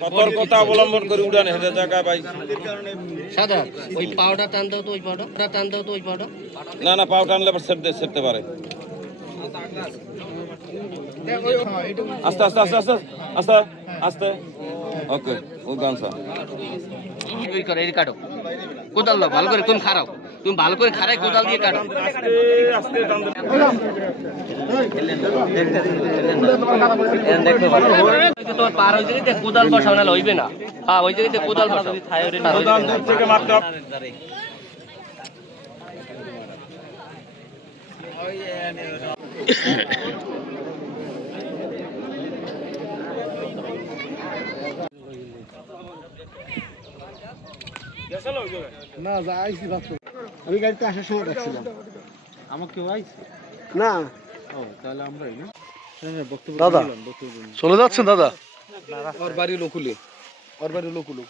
সতর্কতা অবলম্বন করে উড়ান হেঁটে জায়গায় ভাই। সাদা ওই পাউডার টান দাও তো, ওই পাউডার টান দাও তো, ওই পাউডার। না না, পাও টানলে আবার সেরতে পারে। আস্তে আস্তে আস্তে আস্তে আস্তে আস্তে। ওকে, ও গানসা ওই করে এই কাটো, কোদাল দাও ভালো করে, তুমি খারাও, তুমি ভালো করে খারাই কোদাল দিয়ে কাটো। আস্তে আস্তে টান দে। তোমার পার ওই জায়গাতে কোদাল বসাও, না হইবে না। হ্যাঁ, ওই জায়গাতে কোদাল বসাও। প্রধান দূর থেকে মারতে হবে। না যাইছি ভাবতো, আমি গাড়িতে আসার সময় দেখছিলাম। আমার কেউ আইছে না? ও তাহলে আমরাই না। দাদা চলে যাচ্ছেন দাদা? ওর বাড়ি লোকুলে, ওর বাড়ি লোকুলে।